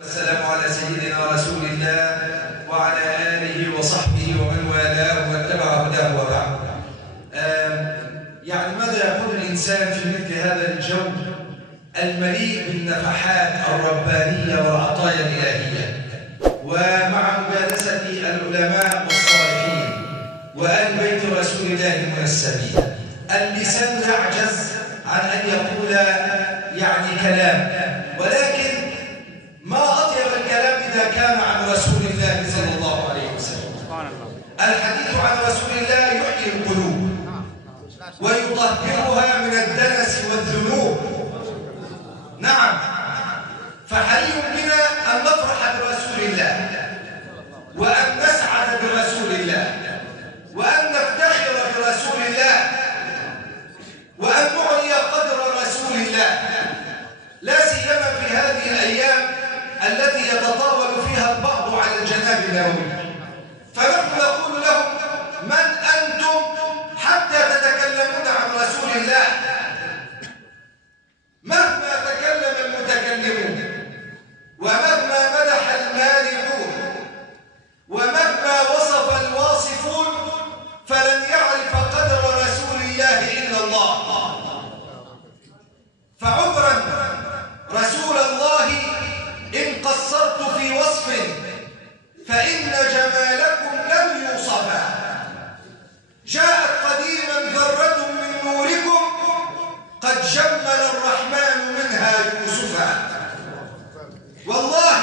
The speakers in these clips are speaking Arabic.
والسلام على سيدنا رسول الله وعلى آله وصحبه ومن والاه ومن تبع هداه وبعد. يعني ماذا يقول الإنسان في مثل هذا الجو المليء بالنفحات الربانية والعطايا الإلهية، ومع مجالسة العلماء والصالحين وآل بيت رسول الله المنسبين؟ اللسان يعجز عن أن يقول يعني كلام، ولكن ما أطيب الكلام إذا كان عن رسول الله صلى الله عليه وسلم. الحديث عن رسول الله يحيي القلوب ويطهرها من الدنس والذنوب. نعم، فحري بنا أن نفرح برسول الله وأن نسعد برسول الله وأن نفتخر برسول الله وأن نعلي قدر رسول الله، لا سيما في هذه الأيام التي يتطاول فيها البعض على الجناب النووي. فنحن نقول لهم: من أنتم حتى تتكلمون عن رسول الله؟ مهما تكلم المتكلمون ومهما مدح المادحون ومهما وصف الواصفون فلن يعرف قدر رسول الله إلا الله. فعذرا رسول الله إن قصرت في وصف فإن جمالكم لم يوصفا. جاءت قديما ذرة من نوركم قد جمل الرحمن منها يوسفا. والله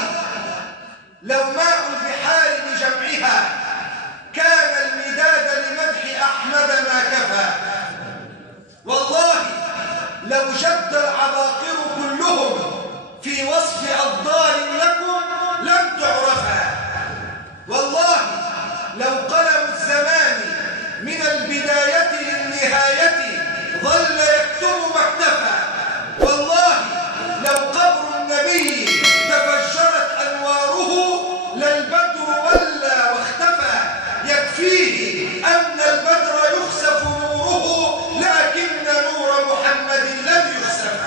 لو ماء البحار بجمعها كان المداد لمدح أحمد ما كفى. والله لو جد العباقر كلهم في وصف أفضال لكم لم تعرفا. والله لو قلم الزمان من البداية للنهاية ظل يكتب ما اكتفى. والله لو قبر النبي تفجرت أنواره للبدر ولى واختفى. يكفيه أن البدر يخسف نوره لكن نور محمد لم يخسف.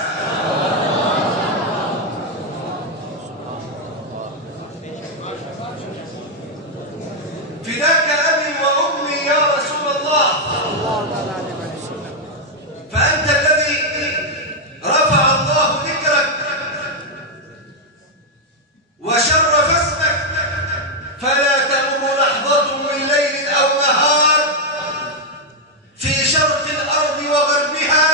فداك أبي وأمي يا رسول الله، فأنت الذي رفع الله ذكرك وشرف اسمك، فلا تمر لحظة من ليل أو نهار في شرق الأرض وغربها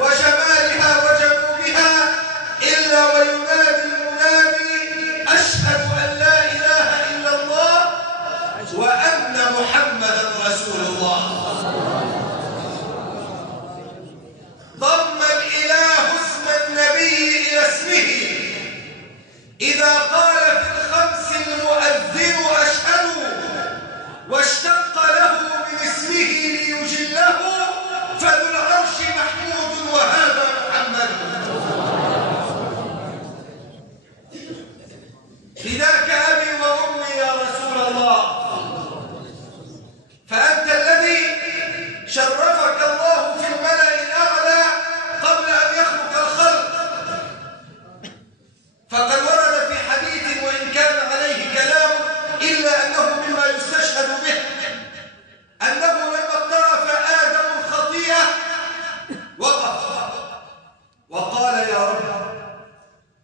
وشمالها وجنوبها إلا وينادي المنادي: أشهد أن لا إله إلا الله وأن محمدا رسول الله. ضم الإله اسم النبي إلى اسمه إذا قال في الخمس المؤذن أشهد، واشتق له من اسمه ليجله، فذو العرش محمود وهذا محمد. فداك أبي وأمي يا رسول الله، فأنت الذي شرفك الله في الملأ الأعلى قبل أن يخلق الخلق. فقد ورد في حديث وإن كان عليه كلام إلا أنه مما يستشهد به أنه لما اقترف آدم الخطيئة وقف وقال: يا رب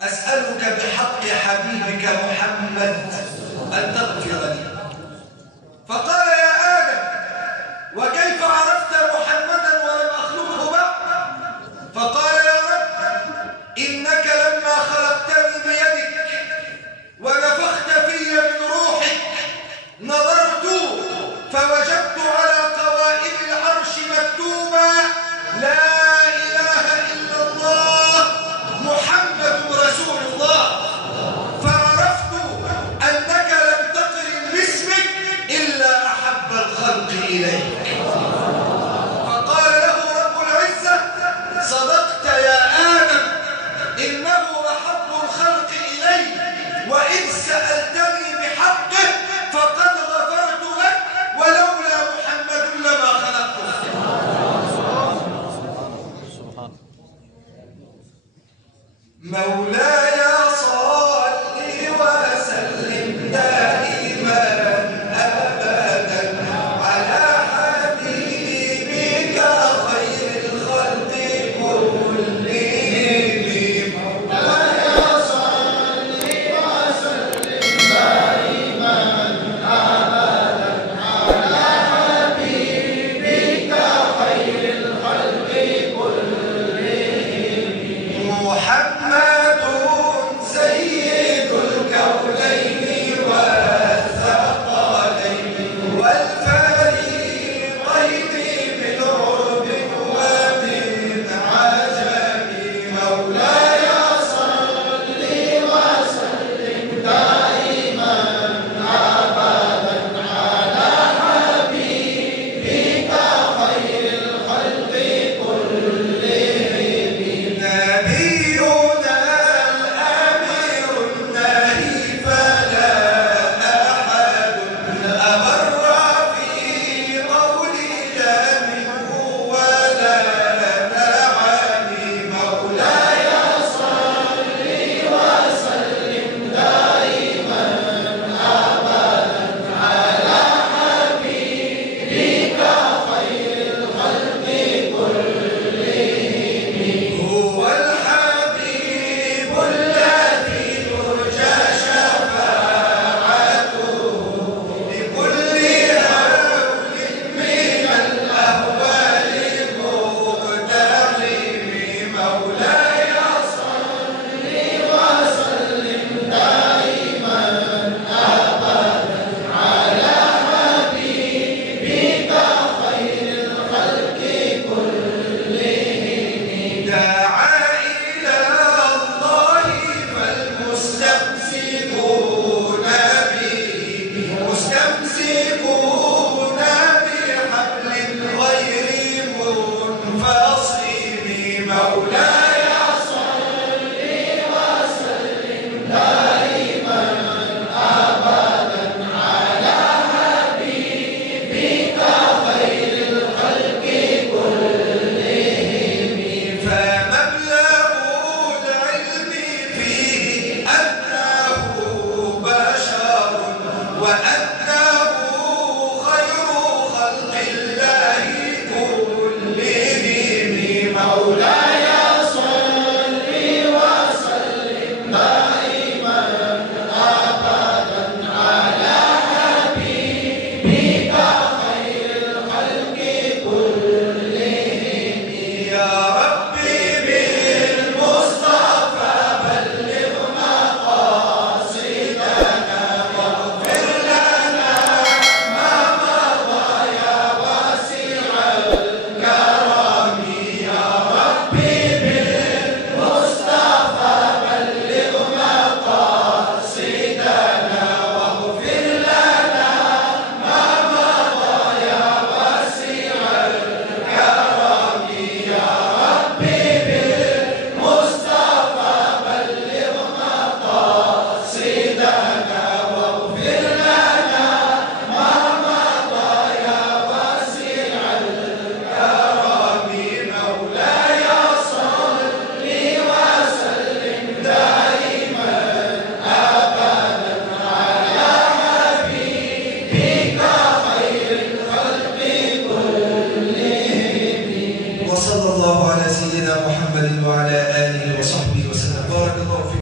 أسألك بحق حبيبك محمد أن تغفر لي. فقال: يا آدم وكيف عرفت محمدا ولم أخلقه بعد؟ فقال: يا رب إنك لما خلقتني بيدك ونفخت في من روحك نظرت فوجدت على قوائم العرش مكتوبا: لا إله إلا الله محمد رسول الله. فعرفت أنك لم تقرن باسمك إلا أحب الخلق إليك. فقال له رب العزة: صدقت يا آدم، إنه أحب الخلق إلي، وإن سألتني بحقه فقد غفرت لك، ولولا محمد لما خلقتك. مولاي